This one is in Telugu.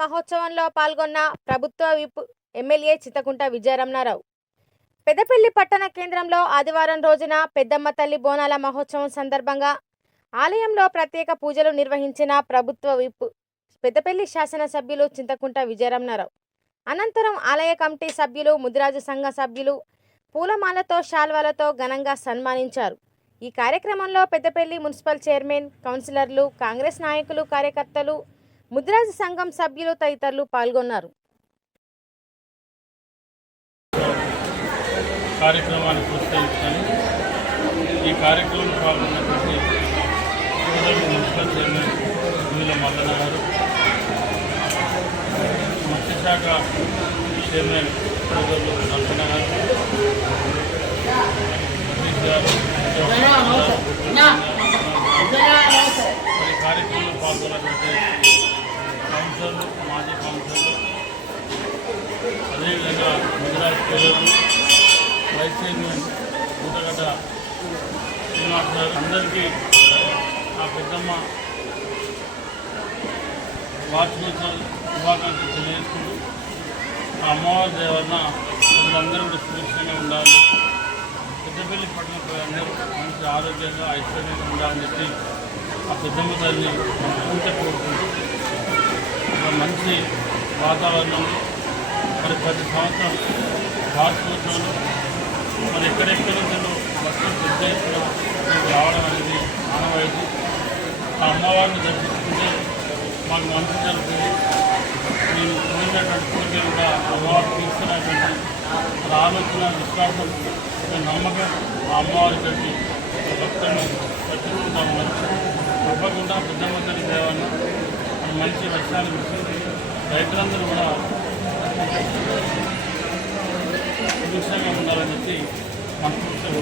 మహోత్సవంలో పాల్గొన్న ప్రభుత్వ విప్ ఎమ్మెల్యే చిత్తకుంట విజయరమణారావు. పెద్దపల్లి పట్టణ కేంద్రంలో ఆదివారం రోజున పెద్దమ్మ తల్లి బోనాల మహోత్సవం సందర్భంగా ఆలయంలో ప్రత్యేక పూజలు నిర్వహించిన ప్రభుత్వ విప్ పెద్దపల్లి శాసనసభ్యులు చింతకుంట విజయరమణారావు. అనంతరం ఆలయ కమిటీ సభ్యులు, ముదిరాజు సంఘ సభ్యులు పూలమాలతో, శాల్వాలతో ఘనంగా సన్మానించారు. ఈ కార్యక్రమంలో పెద్దపల్లి మున్సిపల్ చైర్మన్, కౌన్సిలర్లు, కాంగ్రెస్ నాయకులు, కార్యకర్తలు, ముదిరాజు సంఘం సభ్యులు తదితరులు పాల్గొన్నారు. కార్యక్రమాన్ని ప్రోత్సహిస్తాను. ఈ కార్యక్రమంలో పాల్గొన్నటువంటి మున్సిపల్ చైర్మన్ దువ్విల మల్లన్న గారు, మత్స్యశాఖ చైర్మన్ సోదరులు నల్పన్న గారు, సతీష్ గారు, మరి కార్యక్రమంలో పాల్గొన్నటువంటి కౌన్సిలర్లు, మాజీ కౌన్సిలర్లు, అదేవిధంగా ముదిరాజ్ పేదలు, వైస్ చైర్మన్ గుంటగడ్డ శ్రీనివాస్ గారు, అందరికీ ఆ పెద్దమ్మ వార్షికోత్సవం శుభాకాంక్షలు తెలియజేసుకుంటూ ఆ అమ్మవారి దేవరణ ప్రజలందరూ కూడా సురక్షితంగా ఉండాలి, పెద్దపల్లి పట్టణ ప్రజలందరూ మంచి ఆరోగ్యంగా ఐశ్వర్యంగా ఉండాలని చెప్పి ఆ పెద్దమ్మ తల్లిని పూర్తి కోరుకుంటూ మంచి వాతావరణంలో మరి ప్రతి సంవత్సరం వార్షికోత్సవంలో మరి ఎక్కడెక్కడి నుంచో భక్తులు పెద్ద ఎత్తున రావడం అనేది ఆనవాయితీ. ఆ అమ్మవారిని దర్శించుకుంటే మాకు మంచి జరుగుతుంది. నేను కోరినటువంటి కోరికలు కూడా అమ్మవారు తీర్చుకున్నటువంటి ఆలోచన, విశ్వాసం, నమ్మకం ఆ అమ్మవారి కంటే భక్తులను దర్శించుకుంటా ఉన్నారు. తప్పకుండా పెద్దమ్మ తల్లి దేవాన్ని మంచి వర్షాలు కురిసి రైతులందరూ కూడా సుభిక్షంగా ఉండాలని చెప్పి మనస్ఫూర్తిగా